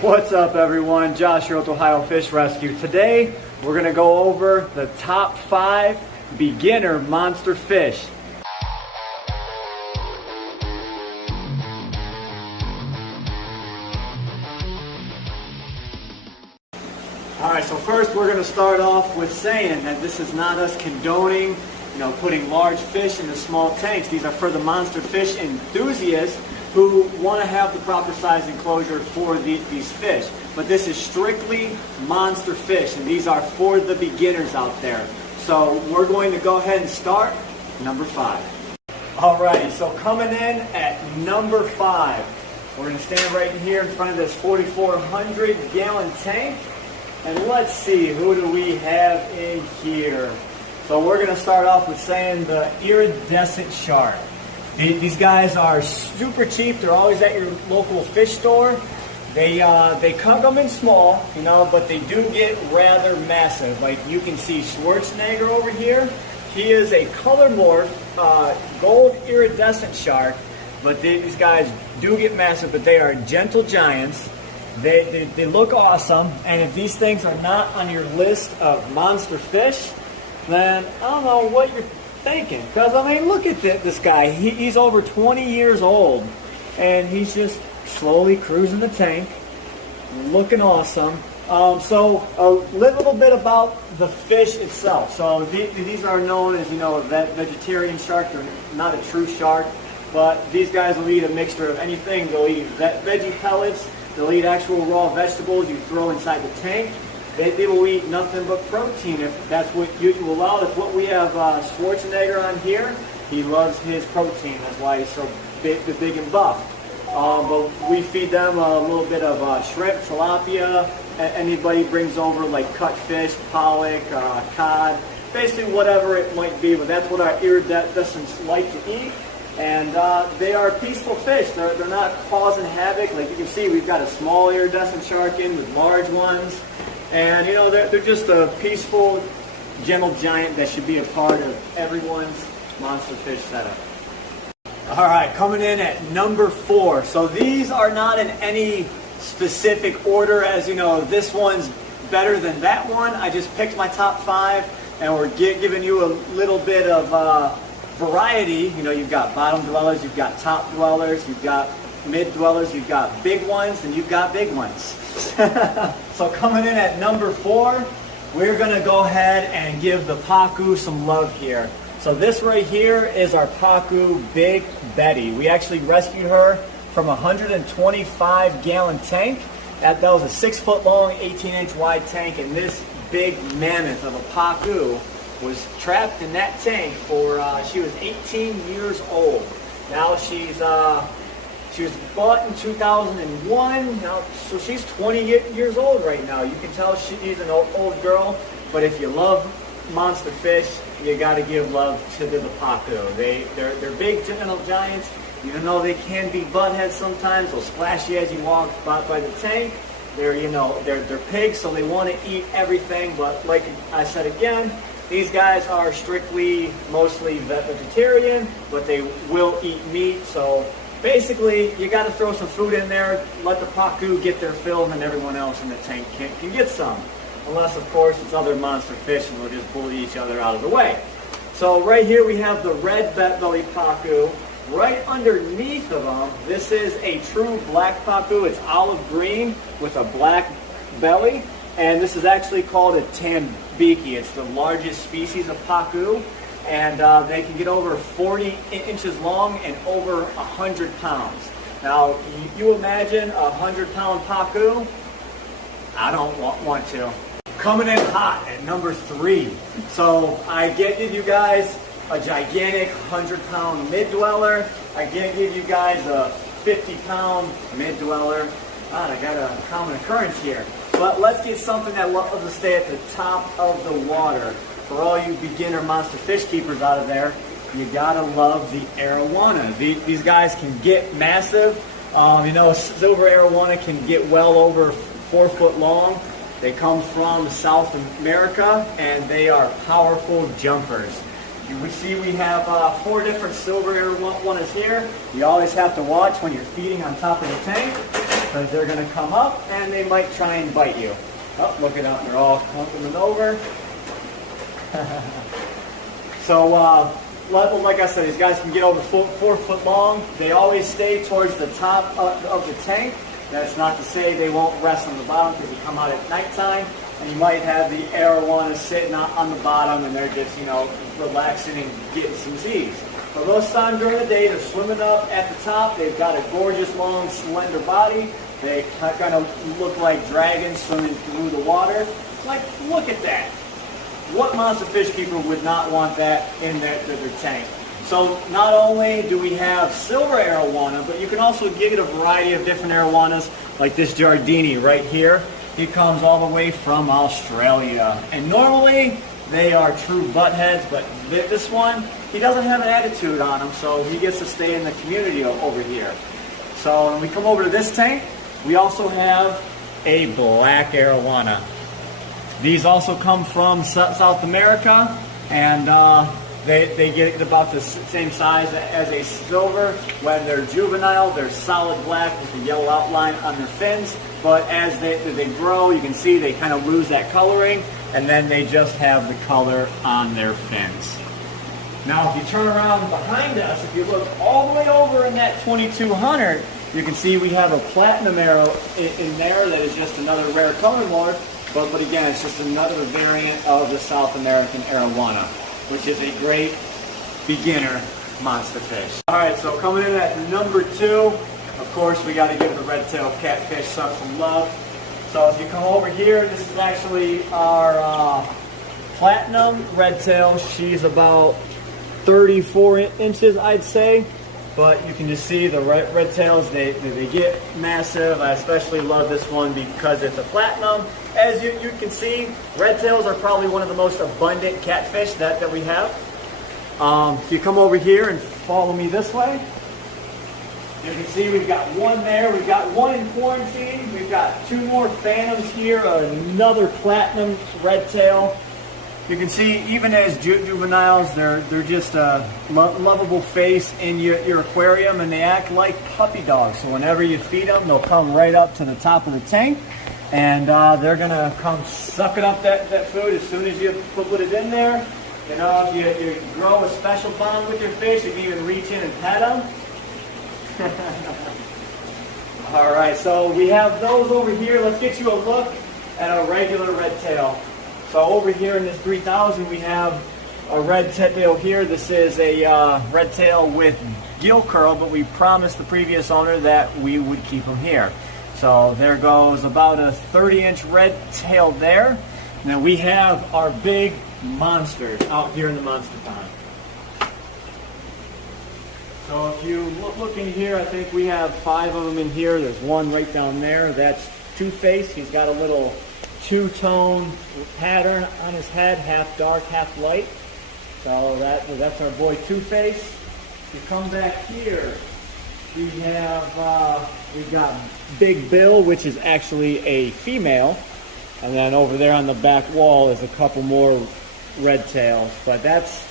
What's up everyone, Josh here with Ohio Fish Rescue. Today we're going to go over the top 5 beginner monster fish. Alright, so first we're going to start off with saying that this is not us condoning, putting large fish into small tanks. These are for the monster fish enthusiasts who want to have the proper size enclosure for these fish. But this is strictly monster fish, and these are for the beginners out there. So we're going to go ahead and start number 5. Alrighty, so coming in at number 5, we're going to stand right here in front of this 4,400 gallon tank. And let's see, who do we have in here? So we're going to start off with saying the Iridescent Shark. These guys are super cheap. They're always at your local fish store. They come in small, but they do get rather massive. Like you can see Schwarzenegger over here. He is a color morph, gold iridescent shark. But these guys do get massive, but they are gentle giants. They look awesome. And if these things are not on your list of monster fish, then I don't know what you're thinking. Because, look at this guy. He's over 20 years old, and he's just slowly cruising the tank, looking awesome. So a little bit about the fish itself. So these are known as, a vegetarian shark. They're not a true shark, but these guys will eat a mixture of anything. They'll eat veggie pellets. They'll eat actual raw vegetables you throw inside the tank. They will eat nothing but protein if that's what you allow. That's what we have Schwarzenegger on here. He loves his protein. That's why he's so big and buff. But we feed them a little bit of shrimp, tilapia. Anybody brings over like cut fish, pollock, cod, basically whatever it might be. But that's what our iridescents like to eat. And they are peaceful fish. They're not causing havoc. Like you can see, we've got a small iridescent shark in with large ones. And they're just a peaceful, gentle giant that should be a part of everyone's monster fish setup. Alright, coming in at number 4. So these are not in any specific order as this one's better than that one. I just picked my top 5 and we're giving you a little bit of variety. You've got bottom dwellers, you've got top dwellers, you've got mid dwellers, you've got big ones, and you've got big ones. So coming in at number 4, we're going to go ahead and give the Paku some love here. So this right here is our Paku Big Betty. We actually rescued her from a 125 gallon tank. That was a 6 foot long, 18 inch wide tank, and this big mammoth of a Paku was trapped in that tank for, she was 18 years old. Now she was bought in 2001, now, so she's 20 years old right now. You can tell she's an old girl, but if you love monster fish, you got to give love to the Paku. They're big, gentle giants. Even though they can be buttheads sometimes, they'll splash you as you walk by the tank. They're pigs, so they want to eat everything, but like I said again, these guys are mostly vegetarian, but they will eat meat, so basically, you got to throw some food in there, let the Paku get their fill, and then everyone else in the tank can get some. Unless, of course, it's other monster fish and we'll just bully each other out of the way. So right here we have the red belly Paku. Right underneath of them, this is a true black Paku. It's olive green with a black belly. And this is actually called a tambiki. It's the largest species of Paku. And they can get over 40 inches long and over 100 pounds. Now, you imagine a 100-pound Paku? I don't want to. Coming in hot at number 3. So I give you guys a gigantic 100-pound mid-dweller. I give you guys a 50-pound mid-dweller. I got a common occurrence here. But let's get something that loves to stay at the top of the water. For all you beginner monster fish keepers out of there, you gotta love the arowana. These guys can get massive. Silver arowana can get well over 4 foot long. They come from South America, and they are powerful jumpers. We have 4 different silver arowanas here. You always have to watch when you're feeding on top of the tank. because they're going to come up and they might try and bite you. Oh, look at that, they're all coming over. So, like I said, these guys can get over 4 foot long. They always stay towards the top of the tank. That's not to say they won't rest on the bottom, because they come out at nighttime, and you might have the arowanas sitting on the bottom, and they're just, relaxing and getting some Z's. So most of the time during the day, they're swimming up at the top. They've got a gorgeous, long, slender body. They kind of look like dragons swimming through the water. Like, look at that. What monster fish keeper would not want that in their tank? So not only do we have silver arowana, but you can also get a variety of different arowanas, like this Giardini right here. He comes all the way from Australia. And normally, they are true buttheads, but this one, he doesn't have an attitude on him, so he gets to stay in the community over here. So when we come over to this tank, we also have a black arowana. These also come from South America, and they get about the same size as a silver. When they're juvenile, they're solid black with a yellow outline on their fins. But as they grow, you can see they kind of lose that coloring, and then they just have the color on their fins. Now, if you turn around behind us, if you look all the way over in that 2200, you can see we have a platinum arrow in there that is just another rare color morph. But again, it's just another variant of the South American arowana, which is a great beginner monster fish. All right, so coming in at number 2, of course, we got to give the red-tail catfish some love. So if you come over here, this is actually our platinum red-tail. She's about 34 inches, I'd say. But you can just see the red tails, they get massive. I especially love this one because it's a platinum. As you can see, red tails are probably one of the most abundant catfish that we have. If you come over here and follow me this way, you can see we've got one there. We've got one in quarantine. We've got 2 more phantoms here, another platinum red tail. You can see, even as juveniles, they're just a lovable face in your aquarium, and they act like puppy dogs. So whenever you feed them, they'll come right up to the top of the tank, and they're going to come sucking up that food as soon as you put it in there. If you grow a special bond with your fish, you can even reach in and pet them. All right, so we have those over here. Let's get you a look at a regular red tail. So over here in this 3000, we have a red tail here. This is a red tail with gill curl, but we promised the previous owner that we would keep him here. So there goes about a 30-inch red tail there. Now we have our big monsters out here in the monster pond. So if you look in here, I think we have 5 of them in here. There's one right down there. That's Two-Face. He's got a little 2-tone pattern on his head, half dark, half light. So that's our boy Two-Face. If you come back here, we've got Big Bill, which is actually a female, and then over there on the back wall is a couple more red tails. But that's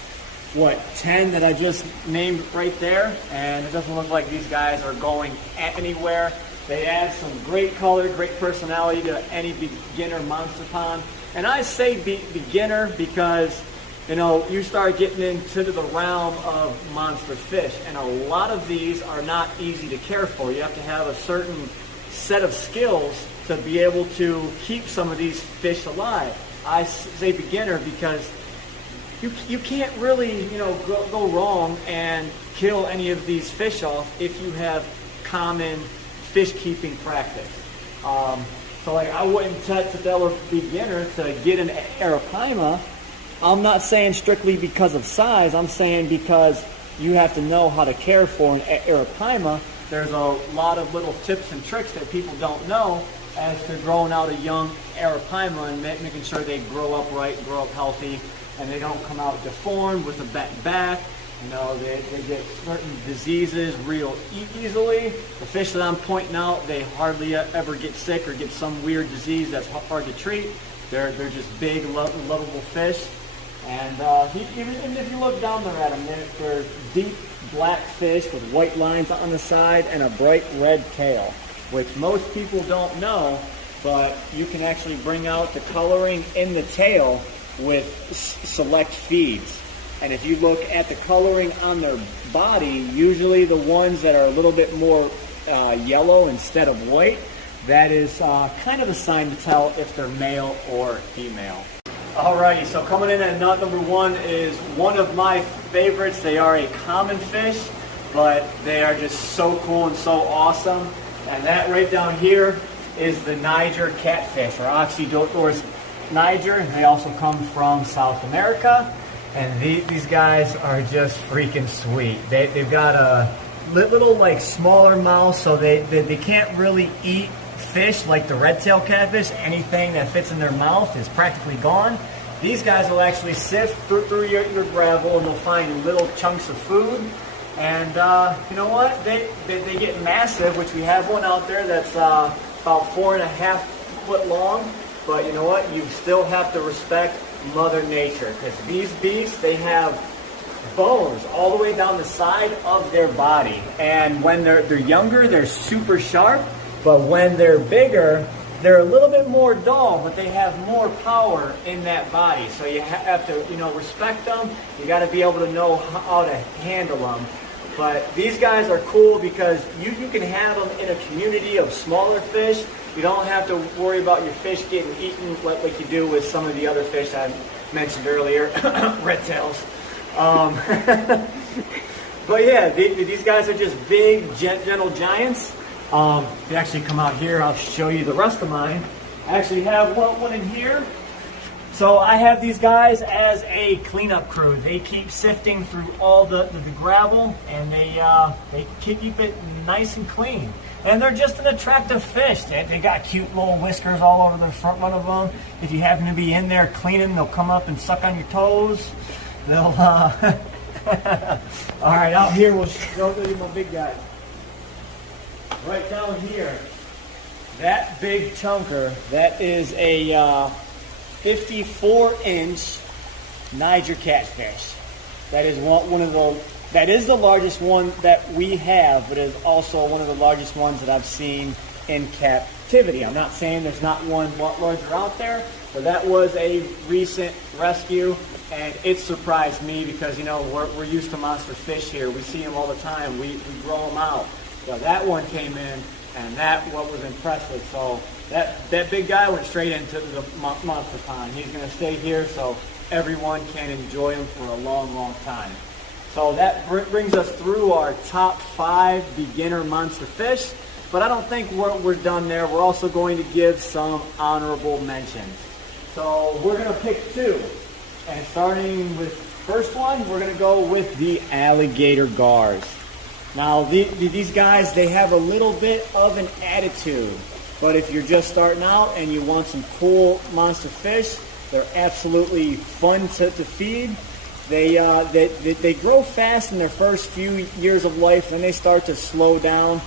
10 that I just named right there, and it doesn't look like these guys are going anywhere. They add some great color, great personality to any beginner monster pond. And I say beginner because, you start getting into the realm of monster fish, and a lot of these are not easy to care for. You have to have a certain set of skills to be able to keep some of these fish alive. I say beginner because you can't really, go wrong and kill any of these fish off if you have common fish keeping practice. So I wouldn't tell a beginner to get an arapaima. I'm not saying strictly because of size. I'm saying because you have to know how to care for an arapaima. There's a lot of little tips and tricks that people don't know as to growing out a young arapaima and making sure they grow up right, grow up healthy, and they don't come out deformed with a bent back. They get certain diseases real easily. The fish that I'm pointing out, they hardly ever get sick or get some weird disease that's hard to treat. They're just big, lovable fish. And even if you look down there at them, they're deep black fish with white lines on the side and a bright red tail. which most people don't know, but you can actually bring out the coloring in the tail with select feeds. And if you look at the coloring on their body, usually the ones that are a little bit more yellow instead of white, that is kind of a sign to tell if they're male or female. Alrighty, so coming in at nut number 1 is one of my favorites. They are a common fish, but they are just so cool and so awesome. And that right down here is the Niger catfish, or Oxydorus niger. They also come from South America, and these guys are just freaking sweet. They've got a little like smaller mouth, so they can't really eat fish like the red tail catfish. Anything that fits in their mouth is practically gone. These guys will actually sift through your gravel, and they'll find little chunks of food. And you know what? They get massive, which we have one out there that's about 4.5 foot long. But you know what? You still have to respect Mother Nature, because these beasts, they have bones all the way down the side of their body. And when they're younger, they're super sharp. But when they're bigger, they're a little bit more dull, but they have more power in that body. So you have to, respect them. You got to be able to know how to handle them. But these guys are cool because you can have them in a community of smaller fish. You don't have to worry about your fish getting eaten like you do with some of the other fish I mentioned earlier, red tails. But yeah, these guys are just big, gentle giants. If you actually come out here, I'll show you the rest of mine. I actually have one in here. So I have these guys as a cleanup crew. They keep sifting through all the gravel, and they keep it nice and clean. And they're just an attractive fish. They got cute little whiskers all over the front one of them. If you happen to be in there cleaning, they'll come up and suck on your toes. They'll, all right, out here we'll show you my big guy. Right down here, that big chunker, that is a 54-inch Niger catfish. That is that is the largest one that we have, but is also one of the largest ones that I've seen in captivity. I'm not saying there's not one larger out there, but that was a recent rescue, and it surprised me because we're used to monster fish here. We see them all the time. We grow them out. So that one came in, and that was impressive. So that big guy went straight into the monster pond. He's going to stay here so everyone can enjoy him for a long, long time. So that brings us through our top 5 beginner monster fish. But I don't think we're done there. We're also going to give some honorable mentions. So we're going to pick 2. And starting with first one, we're going to go with the alligator gars. Now, these guys, they have a little bit of an attitude, but if you're just starting out and you want some cool monster fish, they're absolutely fun to feed. They grow fast in their first few years of life, then they start to slow down.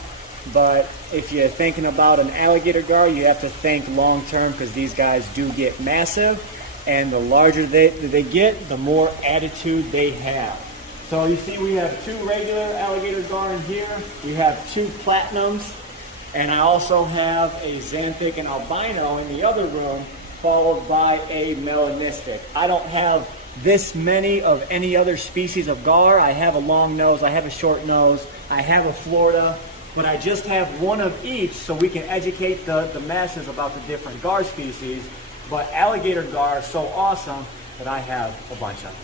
But if you're thinking about an alligator gar, you have to think long term, because these guys do get massive, and the larger they get, the more attitude they have. So you see we have 2 regular alligator gar in here. We have 2 platinums, and I also have a xanthic and albino in the other room, followed by a melanistic. I don't have this many of any other species of gar. I have a long nose, I have a short nose, I have a Florida, but I just have one of each so we can educate the masses about the different gar species. But alligator gar are so awesome that I have a bunch of them.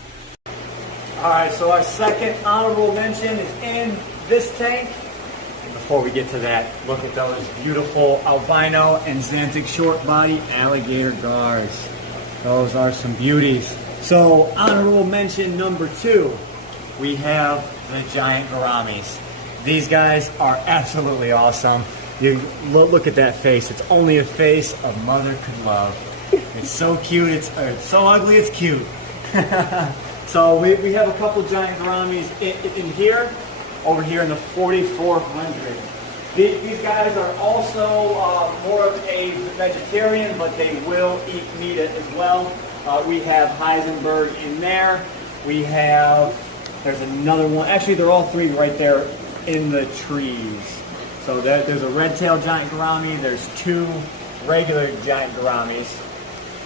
Alright, so our second honorable mention is in this tank. And before we get to that, look at those beautiful albino and xanthic short body alligator gars. Those are some beauties. So honorable mention number 2, we have the giant gouramis. These guys are absolutely awesome. You look at that face. It's only a face a mother could love. It's so cute. It's so ugly. It's cute. So we have a couple giant gouramis in here, over here in the 4400. These guys are also more of a vegetarian, but they will eat meat as well. We have Heisenberg in there. There's another one. Actually, they're all 3 right there in the trees. So So there's a red-tailed giant gourami, there's 2 regular giant gouramis.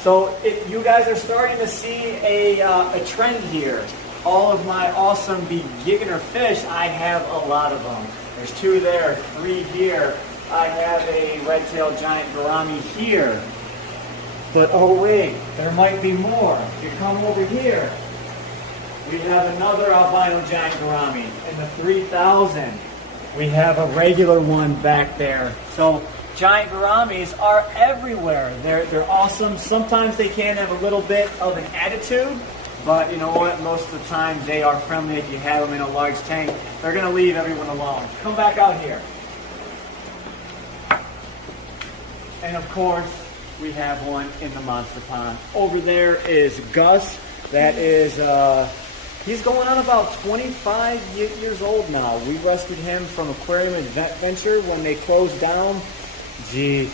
So you guys are starting to see a trend here. All of my awesome beginner fish, I have a lot of them. There's 2 there, 3 here. I have a red-tailed giant gourami here. But oh wait, there might be more. If you come over here, we have another albino giant gourami in the 3,000. We have a regular one back there. So giant gouramis are everywhere. They're awesome. Sometimes they can have a little bit of an attitude, but you know what? Most of the time they are friendly if you have them in a large tank. They're going to leave everyone alone. Come back out here. And of course, we have one in the monster pond. Over there is Gus. That is, he's going on about 25 years old now. We rescued him from Aquarium Adventure when they closed down. Geez,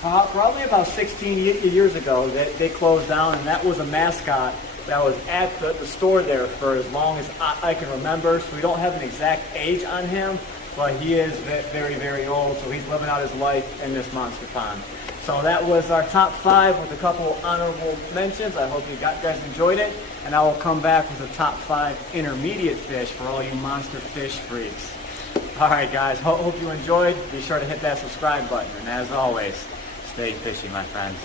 probably about 16 years ago they closed down, and that was a mascot that was at the store there for as long as I can remember. So we don't have an exact age on him, but he is very, very old, so he's living out his life in this monster pond. So that was our top 5 with a couple honorable mentions. I hope you guys enjoyed it, and I will come back with a top 5 intermediate fish for all you monster fish freaks. All right, guys, hope you enjoyed. Be sure to hit that subscribe button, and as always, stay fishy, my friends.